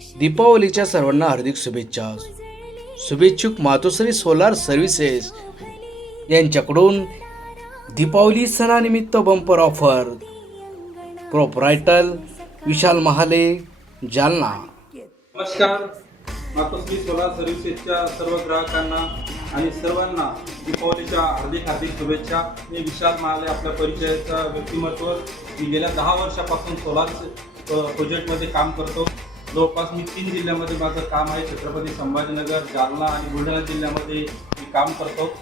दीपावलीच्या सर्वांना हार्दिक शुभेच्छा. शुभेच्छुक मातोश्री सोलार सर्व्हिसेस यांच्याकडून दीपावली सणानिमित्त bumper offer proprietor Vishal Mahale Jalna. नमस्कार. मातोश्री सोलार सर्व्हिसेसच्या सर्व ग्राहकांना आणि सर्वांना दीपावलीच्या हार्दिक हार्दिक शुभेच्छा. मी विशाल महाले आपल्या परिचयाचा व्यक्तिमत्व. मी गेल्या दहा वर्षापासून सोलार प्रोजेक्टमध्ये काम करतो. जवळपास मी तीन जिल्ह्यामध्ये माझं काम आहे छत्रपती संभाजीनगर जालना आणि बुलढाणा जिल्ह्यामध्ये मी काम करतो.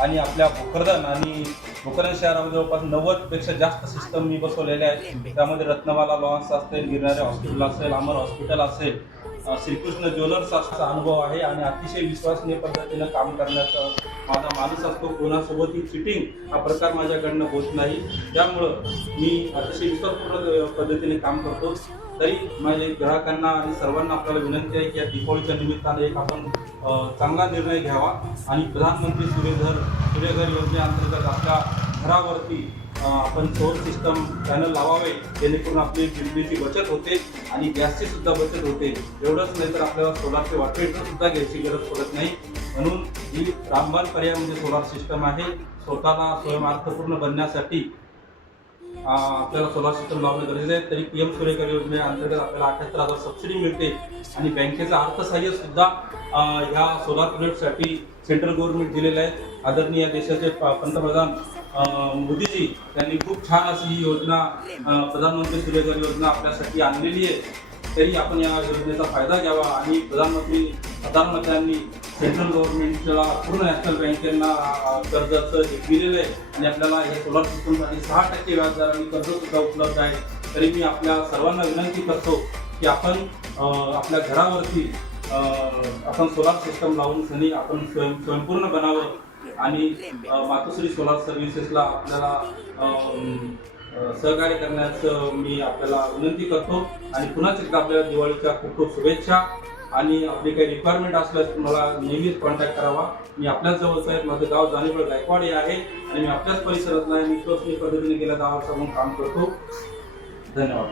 आणि आपल्या भोकरदन आणि भोकरदन शहरामध्ये जवळपास नव्वदपेक्षा जास्त सिस्टम मी बसवलेले आहेत. त्यामध्ये रत्नमाला लॉन्स असेल गिरणारे हॉस्पिटल असेल अमर हॉस्पिटल असेल श्रीकृष्ण ज्वेलर्स असा अनुभव आहे आणि अतिशय विश्वसनीय पद्धतीनं काम करण्याचा माझा माणूस असतो. कोणासोबतही फिटिंग हा प्रकार माझ्याकडनं होत नाही. त्यामुळं मी अतिशय विश्वासपूर्ण पद्धतीने काम करतो. तरी माझे ग्राहकांना आणि सर्वांना आपल्याला विनंती आहे की या दीपावलीच्या निमित्ताने एक आपण चांगला निर्णय घ्यावा. आणि प्रधानमंत्री सूर्यघर सूर्यघर योजनेअंतर्गत आपल्या घरावरती आपण सौर सिस्टम पॅनल लावावे जेणेकरून आपली बिजलीची बचत होते आणि गॅसची सुद्धा बचत होते. एवढंच नाही तर आपल्याला सोलारचे वॉटर सुद्धा घ्यायची गरज पडत नाही. म्हणून ही रामबाण पर्याय म्हणजे सोलार सिस्टम आहे. स्वतःला स्वयंअर्थपूर्ण बनण्यासाठी आपल्याला सोलार सिस्टम लावणं गरजेचं आहे तरी पी एम सूर्यकर योजनेअंतर्गत आपल्याला अठ्याहत्तर हजार सबसिडी मिळते. आणि बँकेचं अर्थसहाय्य सुद्धा ह्या सोलार प्रोजेक्टसाठी सेंट्रल गव्हर्नमेंट दिलेलं आहे. आदरणीय देशाचे पंतप्रधान मोदीजी त्यांनी खूप छान अशी ही योजना प्रधानमंत्री सूर्यघर योजना आपल्यासाठी आणलेली आहे. तरी आपण या योजनेचा फायदा घ्यावा आणि प्रधानमंत्री प्रधानमंत्र्यांनी सेंट्रल गव्हर्नमेंटला पूर्ण नॅशनल बँकेंना कर्जाचं हे दिलेलं आहे. आणि आपल्याला हे सोलार सिस्टमसाठी सहा टक्के व्याजदराने कर्ज सुद्धा उपलब्ध आहे. तरी मी आपल्या सर्वांना विनंती करतो की आपण आपल्या घरावरती आपण सोलार सिस्टम लावून सनी आपण स्वयं स्वयंपूर्ण बनावं. आणि मातोश्री सोलार सर्व्हिसेसला आपल्याला सहकार्य करण्याचं मी आपल्याला विनंती करतो. आणि पुन्हाच एकदा आपल्याला दिवाळीच्या खूप खूप शुभेच्छा. आणि आपली काही रिक्वायरमेंट असल्यास मला नेहमीच कॉन्टॅक्ट करावा. मी आपल्याच जवळचं आहे माझं गाव जाणीवळ गायकवाड हे आहे. आणि मी आपल्याच परिसरातला आहे. मी विश्वसनीय पद्धतीने गेल्या दहा वर्षापासून काम करतो. धन्यवाद.